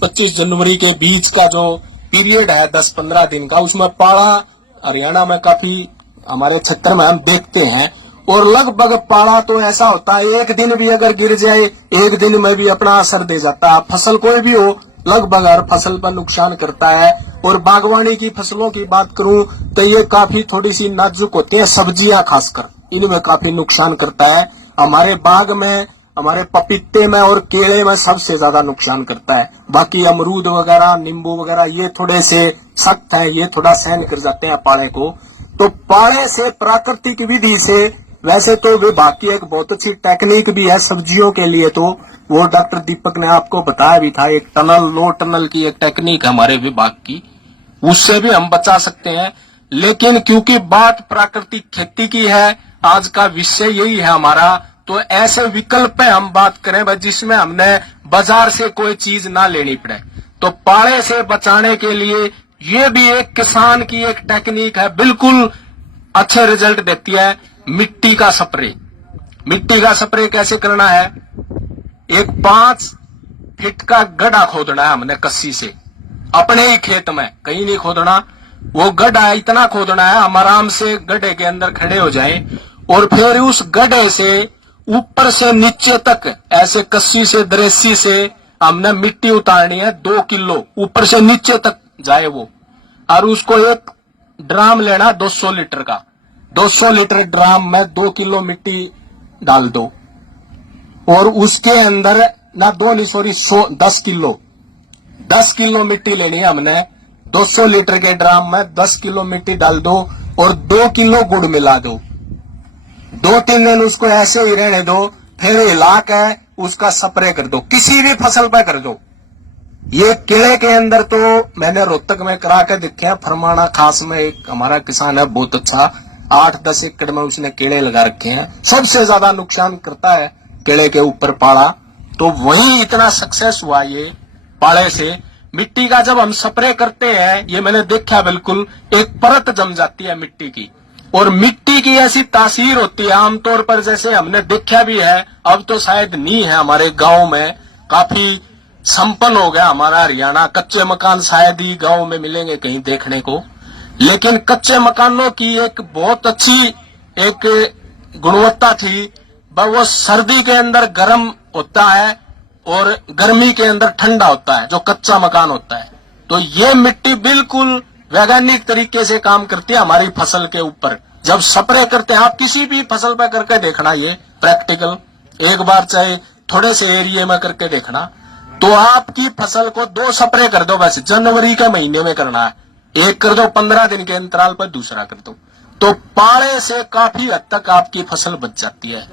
25 जनवरी के बीच का जो पीरियड है 10-15 दिन का, उसमें पाला हरियाणा में काफी हमारे क्षेत्र में हम देखते हैं। और लगभग पाला तो ऐसा होता है, एक दिन भी अगर गिर जाए, एक दिन में भी अपना असर दे जाता है। फसल कोई भी हो, लगभग हर फसल पर नुकसान करता है। और बागवानी की फसलों की बात करूं तो ये काफी थोड़ी सी नाजुक होती है, सब्जियां खासकर इनमें काफी नुकसान करता है। हमारे बाग में, हमारे पपीते में और केले में सबसे ज्यादा नुकसान करता है। बाकी अमरूद वगैरह, नींबू वगैरह ये थोड़े से सख्त हैं, ये थोड़ा सहन कर जाते हैं पाले को। तो पाले से प्राकृतिक विधि से, वैसे तो विभाग की एक बहुत अच्छी टेक्निक भी है सब्जियों के लिए, तो वो डॉक्टर दीपक ने आपको बताया भी था, एक टनल, लो टनल की एक टेक्निक है हमारे विभाग की, उससे भी हम बचा सकते हैं। लेकिन क्योंकि बात प्राकृतिक खेती की है, आज का विषय यही है हमारा, तो ऐसे विकल्प पे हम बात करें जिसमें हमने बाजार से कोई चीज ना लेनी पड़े। तो पाले से बचाने के लिए ये भी एक किसान की एक टेक्निक है, बिल्कुल अच्छे रिजल्ट देती है, मिट्टी का स्प्रे। मिट्टी का स्प्रे कैसे करना है? एक 5 फीट का गड्ढा खोदना है हमने कस्सी से, अपने ही खेत में, कहीं नहीं खोदना। वो गड्ढा इतना खोदना है हम आराम से गड्ढे के अंदर खड़े हो जाएं, और फिर उस गड्ढे से ऊपर से नीचे तक ऐसे कस्सी से, दरेसी से हमने मिट्टी उतारनी है 2 किलो, ऊपर से नीचे तक जाए वो। और उसको एक ड्राम लेना 200 लीटर का, 200 लीटर ड्राम में 2 किलो मिट्टी डाल दो, और उसके अंदर ना 2 नहीं सॉरी 10 किलो मिट्टी लेनी है हमने। 200 लीटर के ड्राम में 10 किलो मिट्टी डाल दो और 2 किलो गुड़ मिला दो। 2-3 दिन उसको ऐसे ही रहने दो, फिर हिला के उसका स्प्रे कर दो, किसी भी फसल पे कर दो। ये केले के अंदर तो मैंने रोहतक में करा के देखे हैं, फरमाना खास में एक हमारा किसान है बहुत अच्छा, 8-10 एकड़ में उसने केले लगा रखे हैं। सबसे ज्यादा नुकसान करता है केले के ऊपर पाला, तो वही इतना सक्सेस हुआ ये पाले से। मिट्टी का जब हम स्प्रे करते हैं, ये मैंने देखा, बिल्कुल एक परत जम जाती है मिट्टी की, और मिट्टी की ऐसी तासीर होती है आमतौर पर, जैसे हमने देखा भी है, अब तो शायद नहीं है हमारे गांव में, काफी संपन्न हो गया हमारा हरियाणा। कच्चे मकान शायद ही गांव में मिलेंगे कहीं देखने को, लेकिन कच्चे मकानों की एक बहुत अच्छी एक गुणवत्ता थी, वो सर्दी के अंदर गर्म होता है और गर्मी के अंदर ठंडा होता है, जो कच्चा मकान होता है। तो ये मिट्टी बिल्कुल वैज्ञानिक तरीके से काम करती है हमारी फसल के ऊपर। जब स्प्रे करते हैं, आप किसी भी फसल पर करके देखना, ये प्रैक्टिकल एक बार चाहे थोड़े से एरिया में करके देखना, तो आपकी फसल को 2 स्प्रे कर दो, बस जनवरी के महीने में करना है, एक कर दो 15 दिन के अंतराल पर दूसरा कर दो, तो पाले से काफी हद तक आपकी फसल बच जाती है।